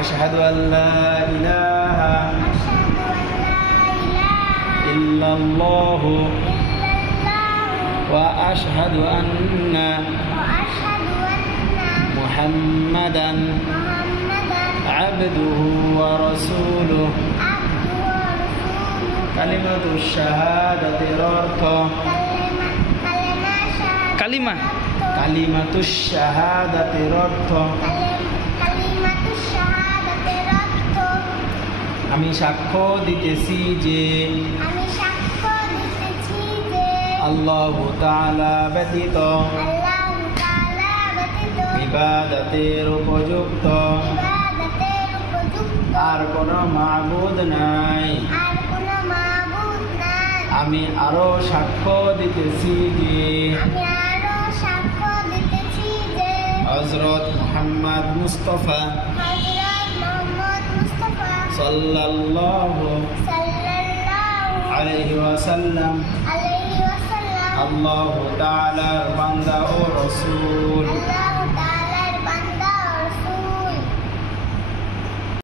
আশহাদু আল্লা ইলাহা ইল্লাল্লাহ ওয়া আশহাদু আন্না মুহাম্মাদান আবদুহু ওয়া রাসূলুহু কালিমাতুশ শাহাদাতির অর্থ কালিমাতুশ শাহাদাতির অর্থ আমি সাক্ষ্য দিতেছি যে আল্লাহু তাআলা ব্যতীত ইবাদতের উপযুক্ত আর কোনো মাবুদ নাই। আমি আরো সাক্ষ্য দিতেছি যে হযরত মুহাম্মদ মুস্তাফা সাল্লাল্লাহু আলাইহি ওয়াসাল্লাম আল্লাহু তাআলার বান্দা ও রাসূল।